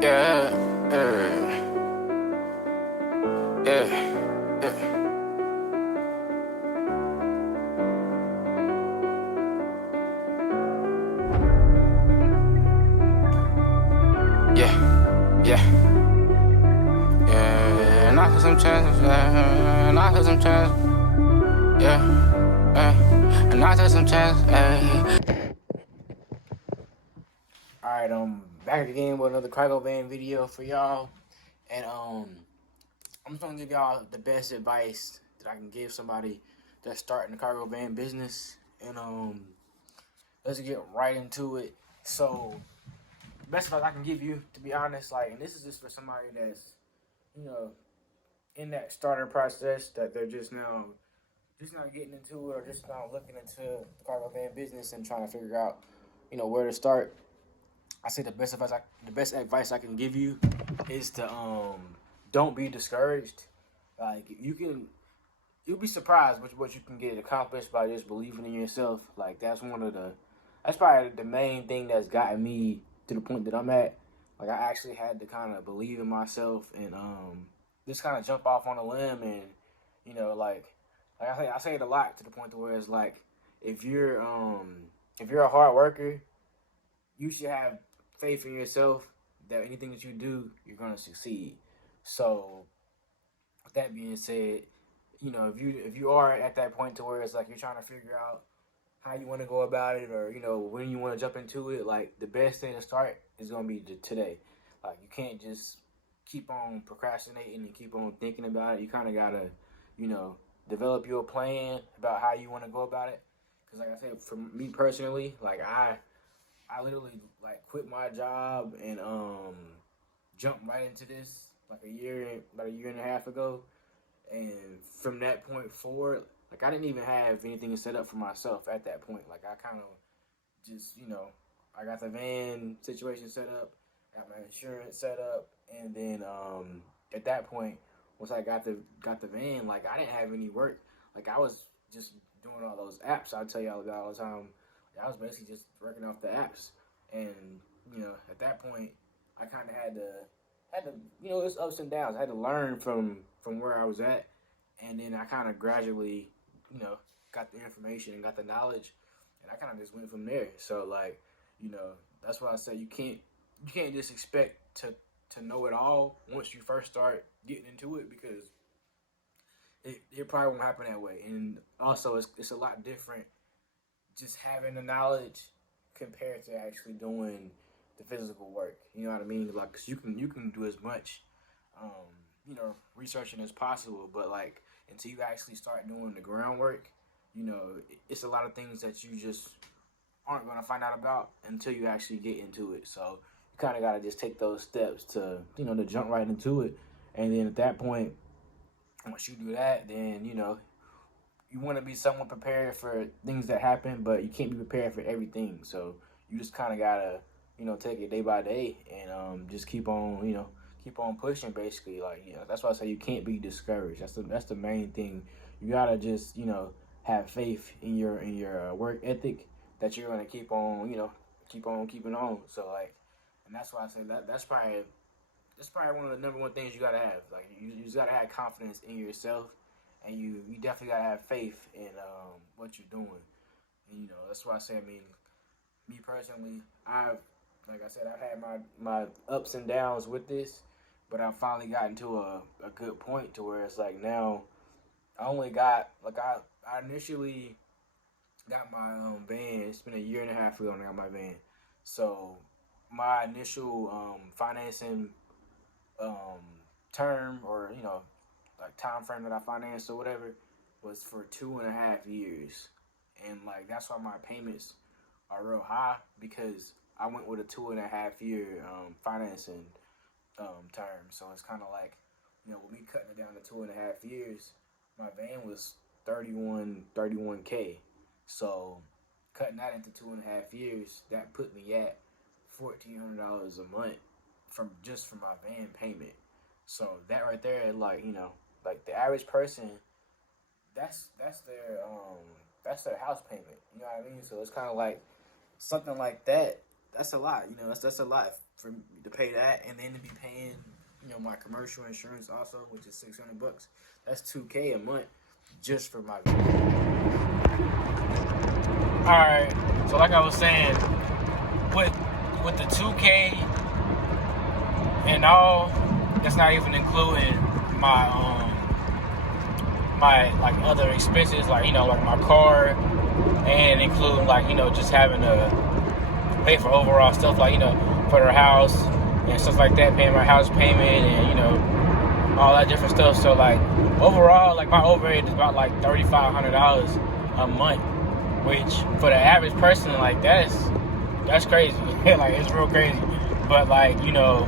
Yeah, yeah, yeah, yeah, yeah. Not for some chances, not for some chances, yeah, not for some chances, Alright, back again with another cargo van video for y'all, and I'm just gonna give y'all the best advice that I can give somebody that's starting the cargo van business, and let's get right into it. So, the best advice I can give you, to be honest, like, and this is just for somebody that's, you know, in that starter process, that they're just not getting into it, or just not looking into the cargo van business and trying to figure out, where to start. I say the best advice I can give you is to don't be discouraged. Like, you'll be surprised with what you can get accomplished by just believing in yourself. Like, that's probably the main thing that's gotten me to the point that I'm at. Like, I actually had to kind of believe in myself and just kind of jump off on a limb, and like I say it a lot, to the point to where it's like, if you're a hard worker, you should have faith in yourself that anything that you do, you're gonna succeed. So, with that being said, if you are at that point to where it's like you're trying to figure out how you want to go about it, or when you want to jump into it, like, the best thing to start is gonna be today. Like, you can't just keep on procrastinating and keep on thinking about it. You kind of gotta, you know, develop your plan about how you want to go about it. Because, like I said, for me personally, like, I literally, like, quit my job and jumped right into this like about a year and a half ago, and from that point forward, like, I didn't even have anything set up for myself at that point. Like, I kind of just, I got the van situation set up, got my insurance set up, and then at that point, once I got the van, like, I didn't have any work. Like, I was just doing all those apps I tell y'all about all the time. I was basically just working off the apps, and at that point, I kind of had to it's ups and downs. I had to learn from where I was at, and then I kind of gradually you know got the information and got the knowledge, and I kind of just went from there. So, like, that's why I say you can't just expect to know it all once you first start getting into it, because it probably won't happen that way. And also, it's a lot different just having the knowledge compared to actually doing the physical work. You know what I mean? Like, 'cause you can do as much, researching as possible, but, like, until you actually start doing the groundwork, it's a lot of things that you just aren't gonna find out about until you actually get into it. So you kind of gotta just take those steps to jump right into it, and then at that point, once you do that, then you want to be somewhat prepared for things that happen, but you can't be prepared for everything. So you just kind of gotta, take it day by day, and just keep on pushing. Basically, like, that's why I say you can't be discouraged. That's the main thing. You gotta just have faith in your work ethic, that you're gonna keep on keeping on. So, like, and that's why I say that's probably one of the number one things you gotta have. Like, you just gotta have confidence in yourself, and you definitely gotta have faith in what you're doing. And that's why I say, I mean, me personally, like I said, I've had my ups and downs with this, but I've finally gotten to a good point to where it's like, now I only got, like, I initially got my van. It's been a year and a half ago when I got my van. So my initial financing um, term, or like, time frame that I financed or whatever, was for 2.5 years, and, like, that's why my payments are real high, because I went with a 2.5 year financing term. So it's kind of like, with me cutting it down to 2.5 years, my van was 31K. So cutting that into 2.5 years, that put me at $1,400 a month from my van payment. So that right there, like, like, the average person, that's their house payment. You know what I mean? So it's kind of like something like that. that's a lot. You know, that's a lot for me to pay that, and then to be paying, you know, my commercial insurance also, which is $600. That's $2K a month just for my video. All right. So like I was saying, with the $2K and all, that's not even including my my like other expenses, like, you know, like my car, and including, like, you know, just having to pay for overall stuff, like, you know, for their house and stuff like that, paying my house payment and, you know, all that different stuff. So like overall, like my overhead is about like $3,500 a month, which for the average person, like that's crazy. Like, it's real crazy. But like, you know,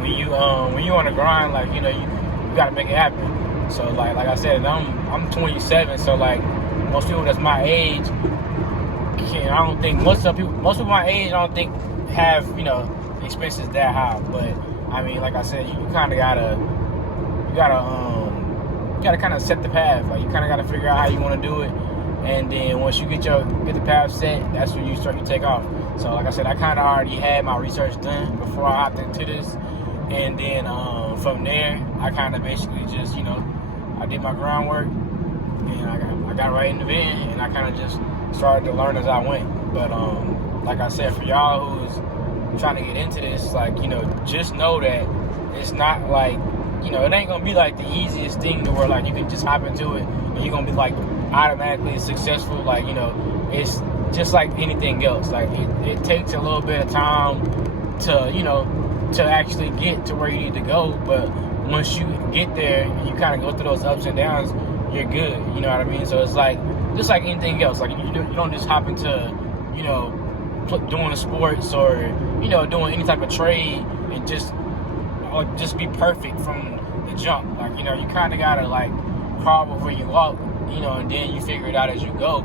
when you on the grind, like, you know, you gotta make it happen. So like I said, I'm 27, so like most people that's my age, I don't think most people my age, I don't think have, you know, expenses that high. But I mean, like I said, you kind of gotta kind of set the path. Like, you kind of gotta figure out how you want to do it, and then once you get the path set, that's when you take off. So like I said, I kind of already had my research done before I hopped into this, and then from there, I kind of basically just, you know, I did my groundwork, and I got right in the van, and I kind of just started to learn as I went. But like I said, for y'all who's trying to get into this, like, you know, just know that it's not like, you know, it ain't gonna be like the easiest thing to where like you can just hop into it and you're gonna be like automatically successful. Like, you know, it's just like anything else. Like, it takes a little bit of time to, you know, to actually get to where you need to go. But once you get there, you kind of go through those ups and downs, you're good. You know what I mean? So it's like just like anything else. Like, you don't just hop into, you know, doing the sports or, you know, doing any type of trade and just be perfect from the jump. Like, you know, you kind of gotta like crawl before you walk, you know, and then you figure it out as you go.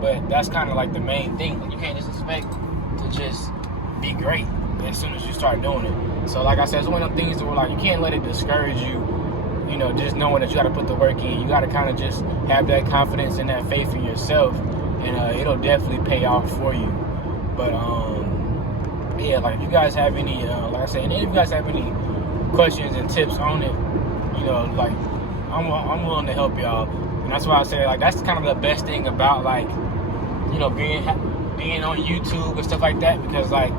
But that's kind of like the main thing. Like, you can't just expect to just be great as soon as you start doing it. So like I said, it's one of them things that like you can't let it discourage you. You know, just knowing that you got to put the work in. You got to kind of just have that confidence and that faith in yourself, and it'll definitely pay off for you. But yeah, like if you guys have any, like I said, and if you guys have any questions and tips on it, you know, like I'm willing to help y'all. And that's why I say, like, that's kind of the best thing about, like, you know, being on YouTube and stuff like that, because like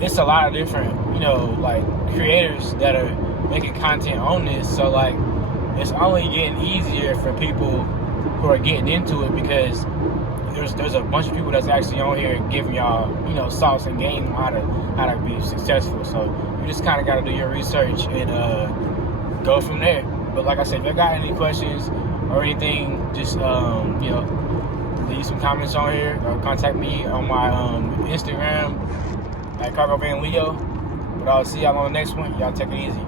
it's a lot of different, you know, like creators that are making content on this. So like it's only getting easier for people who are getting into it, because there's a bunch of people that's actually on here giving y'all, you know, sauce and game how to be successful. So you just kind of got to do your research and go from there. But like I said, if you got any questions or anything, just you know, leave some comments on here or contact me on my Instagram at Cargo Van Leo. But I'll see y'all on the next one. Y'all take it easy.